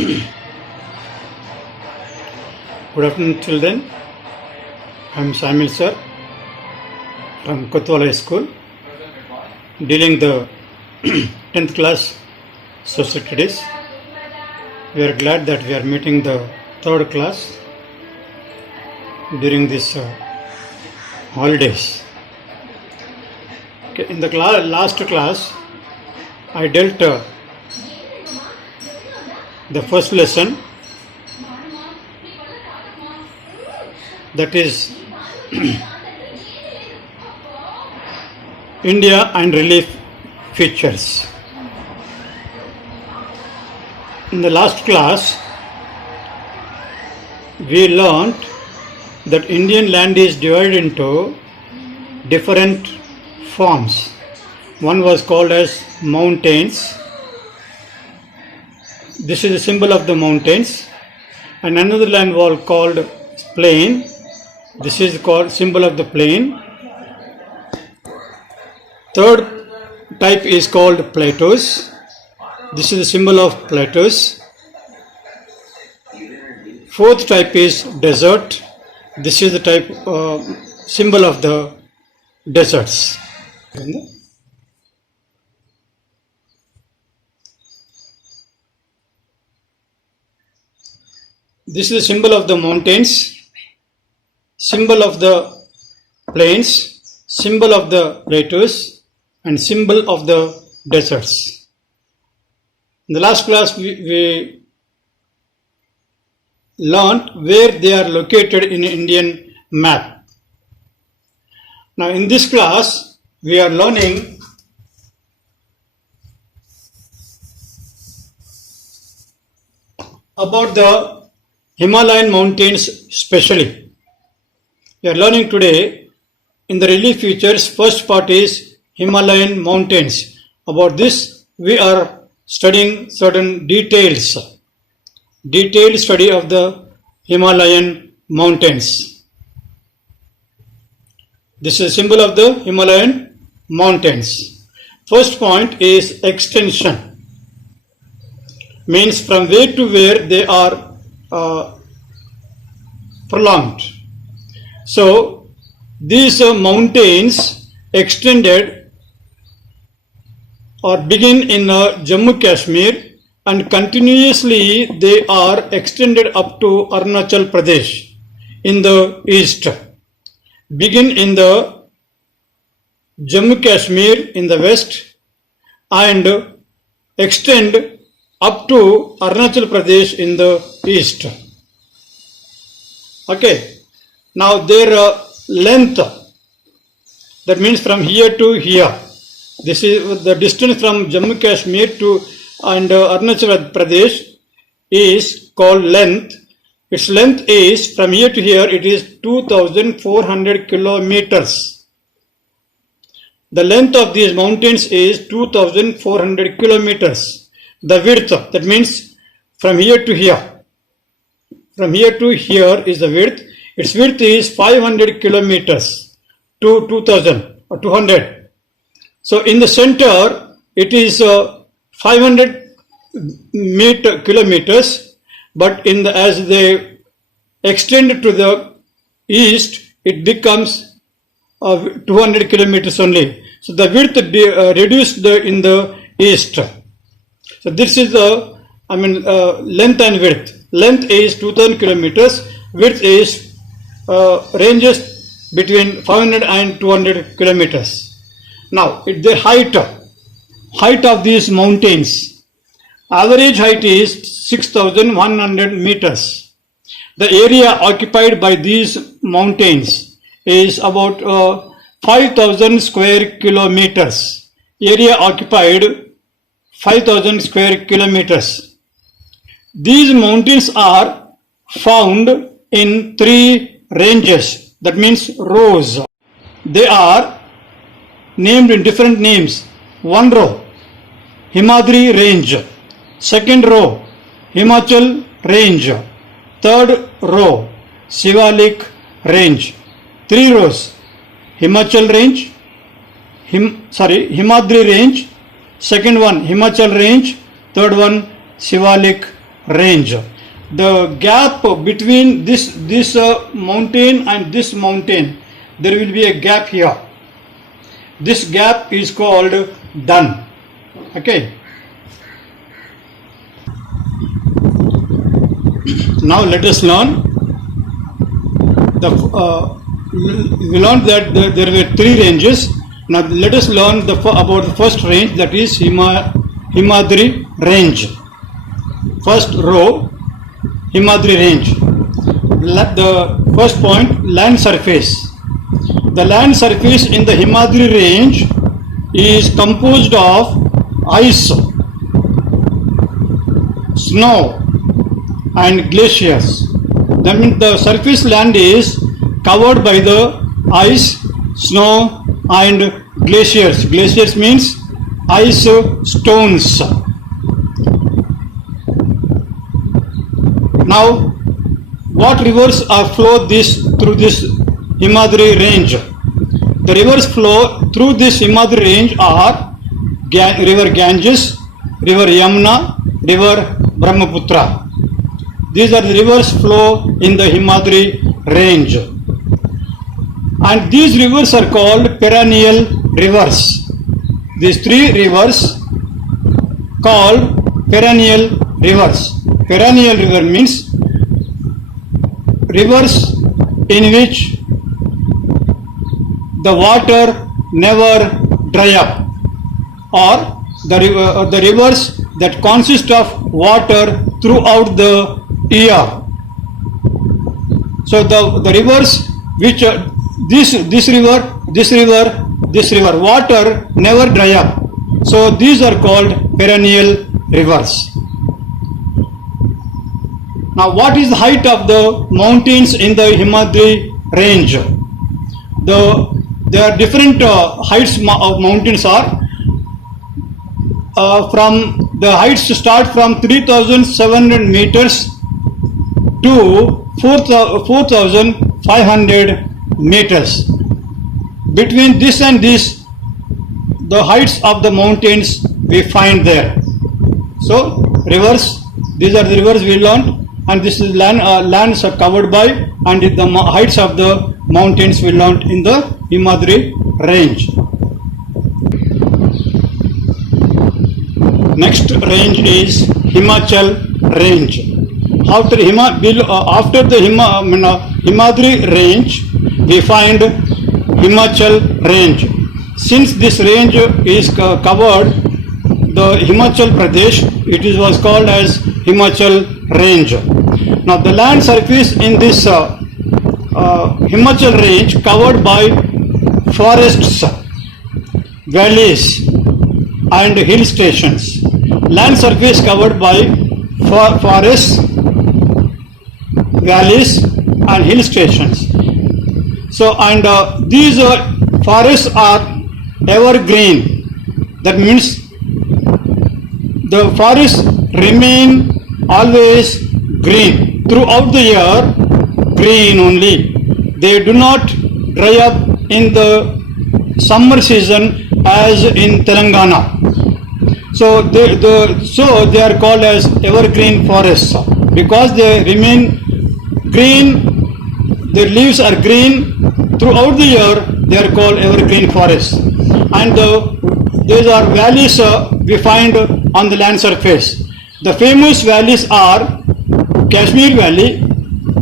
Good afternoon, children. I am Samuel sir from Kotwala School, dealing the 10th class social studies. We are glad that we are meeting the 3rd class during this holidays. Okay, in the last class, I dealt the first lesson, that is India and relief features. In the last class, we learnt that Indian land is divided into different forms. One was called as mountains. This is a symbol of the mountains. And another land was called plain. This is called symbol of the plain. Third type is called plateaus. This is the symbol of plateaus. Fourth type is desert. This is the type symbol of the deserts. This is the symbol of the mountains, symbol of the plains, symbol of the plateaus, and symbol of the deserts. In the last class, we learned where they are located in Indian map. Now, in this class, we are learning about the Himalayan mountains specially. We are learning today in the relief features. First part is Himalayan mountains. About this, we are studying certain details. Detailed study of the Himalayan mountains. This is a symbol of the Himalayan mountains. First point is extension. Means from where to where they are prolonged. So these mountains extended or begin in Jammu Kashmir and continuously they are extended up to Arunachal Pradesh in the east. Begin in the Jammu Kashmir in the west and extend up to Arunachal Pradesh in the east. Okay. Now their length, that means from here to here. This is the distance from Jammu Kashmir to and Arunachal Pradesh is called length. Its length is from here to here, it is 2,400 kilometers. The length of these mountains is 2,400 kilometers. The width, that means from here to here. From here to here is the width. Its width is 500 kilometers to 2000 or 200. So in the center, it is 500 kilometers, but in the as they extend to the east, it becomes 200 kilometers only. So the width reduced in the east. So this is the length and width. Length is 2000 kilometers. Width is ranges between 500 and 200 kilometers. Now, the height of these mountains. Average height is 6,100 meters. The area occupied by these mountains is about 5,000 square kilometers. Area occupied 5,000 square kilometers. These mountains are found in 3 ranges, that means rows. They are named in different names. One row, Himadri range. Second row, Himachal range. Third row, Shivalik range. 3 rows, Himachal range, Himadri range. Second one, Himachal range. Third one, Shivalik range. The gap between this mountain and this mountain, there will be a gap here. This gap is called dun. Okay. Now let us learn. We learned that there were three ranges. Now let us learn about the first range, that is Himadri range. First row, Himadri range. The first point, land surface. The land surface in the Himadri range is composed of ice, snow and glaciers. That means the surface land is covered by the ice, snow and glaciers. Glaciers means ice stones. Now, what rivers flow through this Himadri range? The rivers flow through this Himadri range are River Ganges, River Yamuna, River Brahmaputra. These are the rivers flow in the Himadri range. And these rivers are called perennial rivers. These three rivers called perennial rivers. Perennial river means rivers in which the water never dry up, or the rivers that consist of water throughout the year. So the rivers which this river water never dry up. So these are called perennial rivers. Now, what is the height of the mountains in the Himadri range? There are different heights of mountains are. From the heights start from 3,700 meters to 4,500 meters. Between this and this, the heights of the mountains we find there. So rivers, these are the rivers we learned, and this is lands are covered by, and the heights of the mountains we learned in the Himadri range. Next range is Himachal range. After the Himadri range, we find Himachal range. Since this range is covered the Himachal Pradesh, it was called as Himachal range. Now the land surface in this Himachal range covered by forests, valleys and hill stations. Land surface covered by forests, valleys and hill stations. So, and these forests are evergreen. That means the forests remain always green throughout the year, green only. They do not dry up in the summer season as in Telangana. So they are called as evergreen forests because they remain green. Their leaves are green throughout the year. They are called evergreen forests. And these are valleys we find on the land surface. The famous valleys are Kashmir Valley,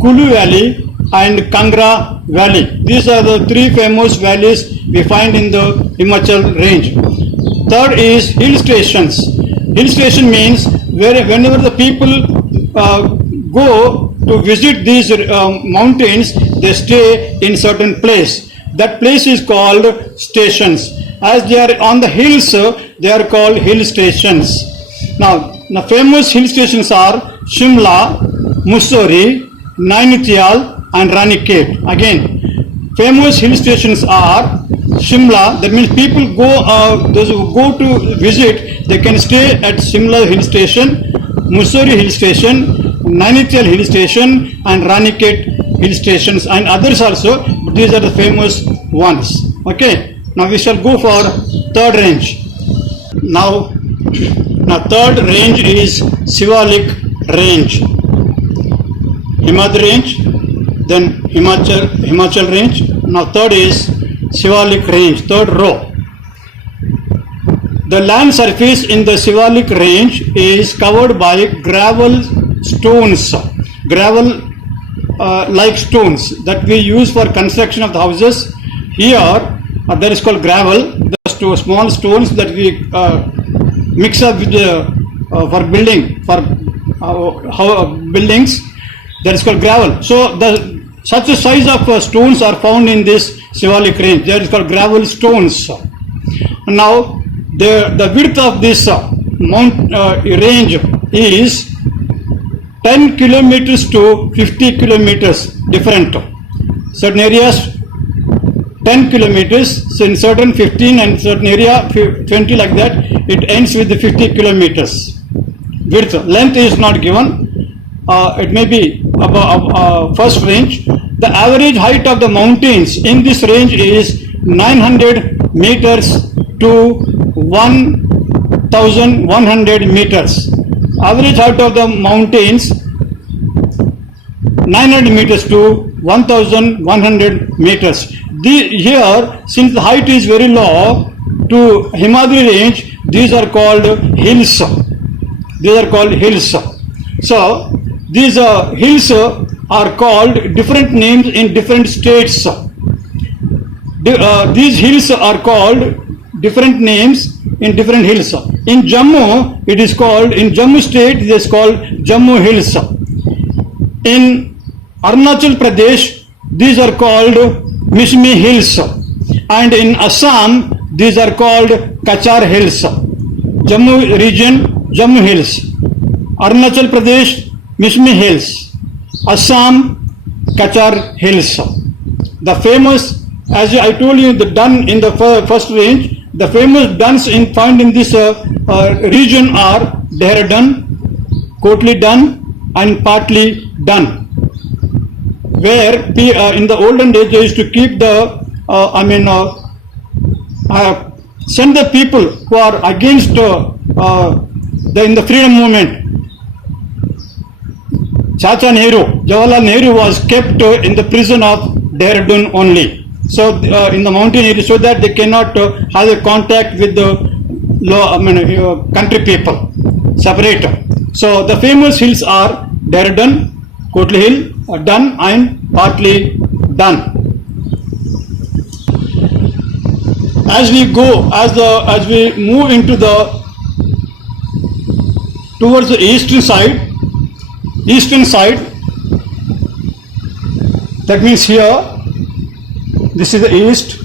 Kulu Valley and Kangra Valley. These are the three famous valleys we find in the Himachal range. Third is hill stations. Hill station means whenever the people go to visit these mountains, they stay in certain place. That place is called stations. As they are on the hills, they are called hill stations. Now, the famous hill stations are Shimla, Mussoorie, Nainital and Ranikhet. Again, famous hill stations are Shimla. That means people those who go to visit, they can stay at Shimla hill station, Mussoorie hill station, Nainital hill station and Ranikhet hill stations and others also. These are the famous ones. Okay. Now we shall go for third range. Now third range is Shivalik range. Himadri range, then Himachal range. Now third is Shivalik range, third row. The land surface in the Shivalik range is covered by gravel stones, gravel like stones that we use for construction of the houses. Here that is called gravel, the small stones that we mix up with for building, for buildings, that is called gravel. So such a size of stones are found in this Shivalik range, that is called gravel stones. Now the width of this range is 10 kilometers to 50 kilometers different. Certain areas 10 kilometers, so in certain 15 and certain area 20, like that. It ends with the 50 kilometers width. Length is not given. It may be first range. The average height of the mountains in this range is 900 meters to 1100 meters. Average height of the mountains 900 meters to 1100 meters. Here, since the height is very low to Himadri range, these are called hills. These are called hills. So these hills are called different names in different states. These hills are called different names in different hills. In Jammu, it is called, in Jammu state, it is called Jammu Hills. In Arunachal Pradesh, these are called Mishmi Hills. And in Assam, these are called Kachar Hills. Jammu region, Jammu Hills. Arunachal Pradesh, Mishmi Hills. Assam, Kachar Hills. The famous, as I told you, the dun in the first range, the famous duns found in this region are Dehradun, Kotli Dun and Patli Dun, where in the olden days they used to keep the, send the people who are against in the freedom movement. Chacha Nehru, Jawaharlal Nehru was kept in the prison of Dehradun only. So in the mountain area, so that they cannot have a contact with the country people, separate. So the famous hills are Dehradun, Kotli Hill, Dun and Patli Dun. As we go, as we move into towards the eastern side, that means here, this is the east,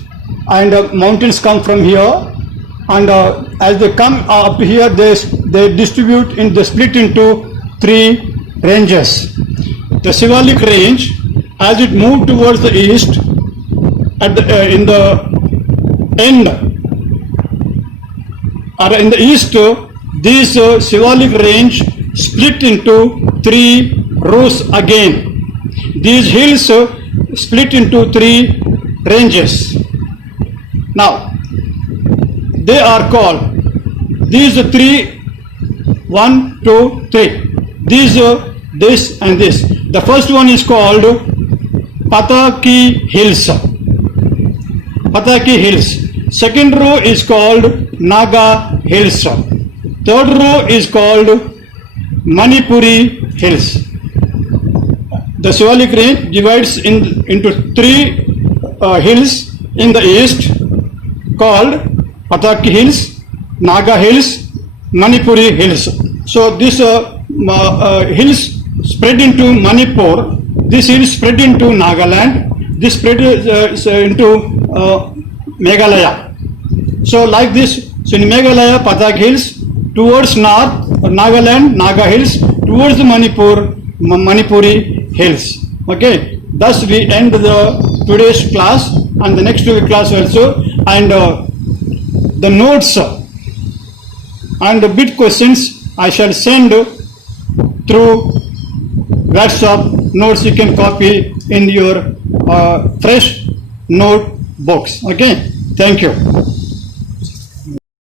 and mountains come from here, and as they come up here, they distribute they split into three ranges. The Shivalik range, as it moved towards the east, in the end, or in the east, this Shivalik range split into three rows again. These hills split into three ranges. Now, they are called, these three, 1, 2, 3. These, this and this. The first one is called Pataki Hills. Pataki Hills. Second row is called Naga Hills. Third row is called Manipuri Hills. The Shivalik range divides into three hills in the east called Pataki Hills, Naga Hills, Manipuri Hills. So this hills spread into Manipur, this hills spread into Nagaland, this spread into Meghalaya. So like this, so in Meghalaya, Pataki Hills, towards north, Nagaland, Naga Hills, towards the Manipuri Hills. Okay, thus we end today's class and the next week class also, and the notes and the bit questions I shall send through WhatsApp. Notes you can copy in your fresh notebooks. Okay, thank you.